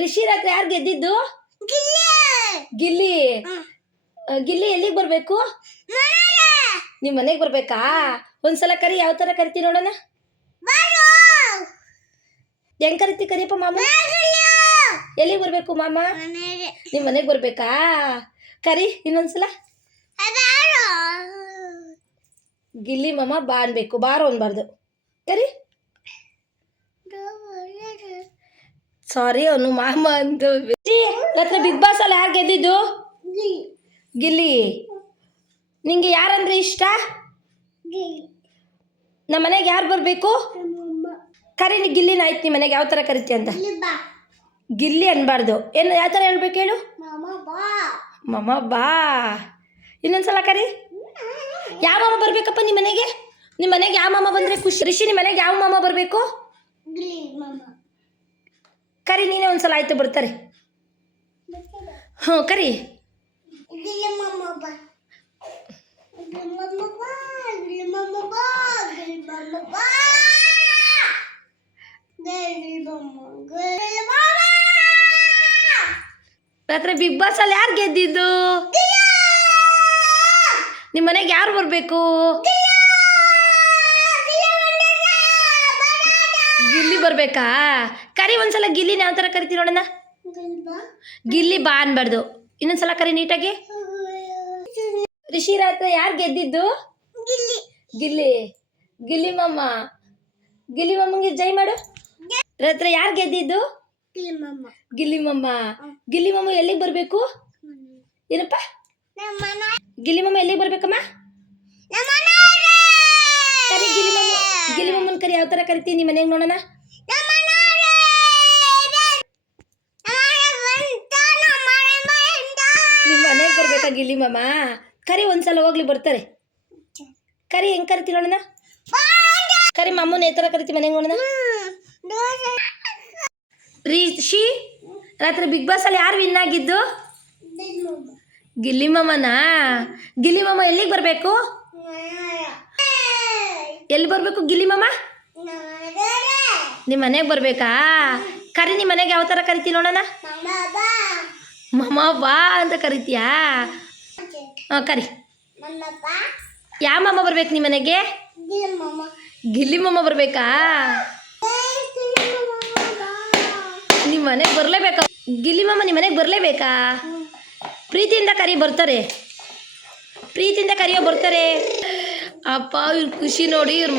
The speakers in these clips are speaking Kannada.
ರಿಷಿ ರಾತ್ರಿ ಯಾರು ಗೆದ್ದಿದ್ದು? ಗಿಲ್ಲಿ. ಗಿಲ್ಲಿ ಎಲ್ಲಿಗೆ ಬರ್ಬೇಕು? ನಿಮ್ ಮನೆಗೆ ಬರ್ಬೇಕಾ? ಒಂದ್ಸಲ ಕರಿ, ಯಾವ ತರ ಕರಿತಿ ನೋಡೋಣ. ಹೆಂಗ್ ಕರಿತಿ? ಕರಿಯಪ್ಪ ಮಾಮ. ಎಲ್ಲಿಗೆ ಬರ್ಬೇಕು ಮಾಮ? ನಿಮ್ ಮನೆಗೆ ಬರ್ಬೇಕಾ? ಕರಿ ಇನ್ನೊಂದ್ಸಲ. ಗಿಲ್ಲಿ ಮಾಮ ಬಾ ಅನ್ಬೇಕು, ಬಾರೋ ಅನ್ಬಾರ್ದು. ಕರಿ. ಸಾರಿ, ಅವನು ಮಾಮ ಅಂತ. ಹತ್ರ ಬಿಗ್ ಬಾಸ್ ಅಲ್ಲಿ ಯಾರು ಗೆದ್ದಿದ್ದು? ಗಿಲ್ಲಿ. ನಿಂಗೆ ಯಾರಂದ್ರೆ ಇಷ್ಟ? ನಮ್ಮ ಮನೆಗೆ ಯಾರು ಬರ್ಬೇಕು? ಕರಿ ನೀ ಗಿಲ್ಲಿನ. ಆಯ್ತು, ನಿಮ್ಮ ಮನೆಗೆ ಯಾವ ಥರ ಕರಿತಿ ಅಂತ. ಗಿಲ್ಲಿ ಅನ್ಬಾರ್ದು. ಏನು ಯಾವ ಥರ ಹೇಳ್ಬೇಕು ಹೇಳು? ಮಾಮ ಬಾ. ಇನ್ನೊಂದ್ಸಲ ಕರಿ. ಯಾವ ಮಾಮ ಬರ್ಬೇಕಪ್ಪ ನಿಮ್ಮ ಮನೆಗೆ? ನಿಮ್ಮ ಮನೆಗೆ ಯಾವ ಮಾಮ ಬಂದರೆ ಖುಷಿ? ರಿಷಿ, ನಿಮ್ಮ ಮನೆಗೆ ಯಾವ ಮಾಮ ಬರಬೇಕು? ಕರಿ ನೀನೇ ಒಂದ್ಸಲ. ಆಯ್ತು, ಬರ್ತಾರೆ. ಹ್ಞೂ ಕರಿ. ರಾತ್ರಿ ಬಿಗ್ ಬಾಸ್ ಅಲ್ಲಿ ಯಾರು ಗೆದ್ದಿದ್ದು? ನಿಮ್ಮ ಮನೆಗೆ ಯಾರು ಬರಬೇಕು? ಗಿಲ್ಲಿ ಬರ್ಬೇಕಾ? ಕರಿ ಒಂದ್ಸಲ. ಗಿಲ್ಲಿನ ಯಾವ ಥರ ಕರಿತಿ ನೋಡೋಣ. ಗಿಲ್ಲಿ ಬಾ ಅನ್ಬಾರ್ದು. ಇನ್ನೊಂದ್ಸಲ ಕರಿ ನೀಟಾಗಿ. ರಿಷಿ ರಾತ್ರಿ ಯಾರು ಗೆದ್ದಿದ್ದು? ಗಿಲ್ಲಿ. ಗಿಲ್ಲಿ ಮಾಮ. ಗಿಲ್ಲಿ ಮಾಮಗೆ ಜೈ ಮಾಡು. ರಾತ್ರಿ ಯಾರು ಗೆದ್ದಿದ್ದು? ಗಿಲ್ಲಿ ಮಾಮ. ಗಿಲ್ಲಿ ಮಾಮ ಎಲ್ಲಿಗೆ ಬರ್ಬೇಕು? ಏನಪ್ಪ? ಗಿಲ್ಲಿ ಮಾಮ ಎಲ್ಲಿಗೆ ಬರ್ಬೇಕಮ್ಮ? ಕರಿ ಗಿಲ್ಲಿ ಮಾಮ. ಗಿಲ್ಲಿ ಮಾಮನ್ ಕರಿ. ಯಾವ ಥರ ಕರಿತೀನಿ ನಿಮ್ಮ ಮನೆಗೆ ನೋಡೋಣ. ನಿಮ್ಮ ಮನೆಗೆ ಬರ್ಬೇಕಾ ಗಿಲ್ಲಿ ಮಾಮ? ಕರಿ ಒಂದ್ಸಲ. ಹೋಗ್ಲಿ, ಬರ್ತಾರೆ. ಕರಿ ಹೆಂಗ್ ಕರಿತಿ ನೋಡೋಣ. ಕರಿ ಮಾಮೂನ್ ಯಾವ ಥರ ಕರಿತಿ ಮನೆಗೆ ನೋಡೋಣ. ರಿಷಿ, ರಾತ್ರಿ ಬಿಗ್ ಬಾಸ್ ಅಲ್ಲಿ ಯಾರು ವಿನ್ ಆಗಿದ್ದು? ಗಿಲ್ಲಿ ಮಾಮನಾ? ಗಿಲ್ಲಿ ಮಾಮ ಎಲ್ಲಿಗೆ ಬರಬೇಕು? ಎಲ್ಲಿ ಬರಬೇಕು ಗಿಲ್ಲಿ ಮಾಮ? ನಿಮ್ಮ ಮನೆಗೆ ಬರ್ಬೇಕಾ? ಕರಿ ನಿಮ್ಮ ಮನೆಗೆ ಯಾವ ಥರ ಕರಿತಿ ನೋಡೋಣ. ಮಾಮ ಬಾ ಅಂತ ಕರಿತೀಯಾ? ಹಾಂ ಕರಿ. ಯಾವ ಮಾಮ ಬರ್ಬೇಕು ನಿಮ್ಮ ಮನೆಗೆ? ಗಿಲ್ಲಿ ಮಾಮ ಬರ್ಬೇಕಾ? ನಿಮ್ಮ ಮನೆಗೆ ಬರಲೇಬೇಕಾ? ಗಿಲ್ಲಿ ಮಾಮ ನಿಮ್ಮ ಮನೆಗೆ ಬರಲೇಬೇಕಾ? ಪ್ರೀತಿಯಿಂದ ಕರಿ, ಬರ್ತಾರೆ. ಪ್ರೀತಿಯಿಂದ ಕರಿಯೋ, ಬರ್ತಾರೆ. ಅಪ್ಪ ಇವ್ರ ಖುಷಿ ನೋಡಿ. ಇವ್ರ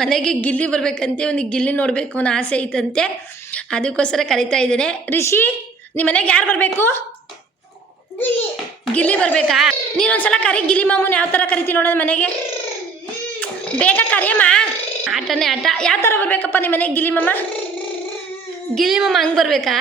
ಮನೆಗೆ ಗಿಲ್ಲಿ ಬರ್ಬೇಕಂತೆ. ಅವ್ನಿಗೆ ಗಿಲ್ಲಿ ನೋಡಬೇಕು ಅನ್ನೋ ಆಸೆ ಐತಂತೆ. ಅದಕ್ಕೋಸ್ಕರ ಕರಿತಾ ಇದ್ದೇನೆ. ರಿಷಿ, ನಿಮ್ಮ ಮನೆಗೆ ಯಾರು ಬರಬೇಕು? ಗಿಲ್ಲಿ ಬರ್ಬೇಕಾ? ನೀನೊಂದ್ಸಲ ಕರಿ. ಗಿಲ್ಲಿ ಮಾಮೂನ ಯಾವ ಥರ ಕರಿತಿ ನೋಡೋದು ಮನೆಗೆ. ಬೇಗ ಕರಿಯಮ್ಮ. ಆಟನೇ ಆಟ. ಯಾವ ಥರ ಬರ್ಬೇಕಪ್ಪ ನಿಮ್ಮ ಮನೆಗೆ ಗಿಲ್ಲಿ ಮಾಮ? ಗಿಲ್ಲಿ ಮಾಮ ಹಂಗೆ ಬರ್ಬೇಕಾ?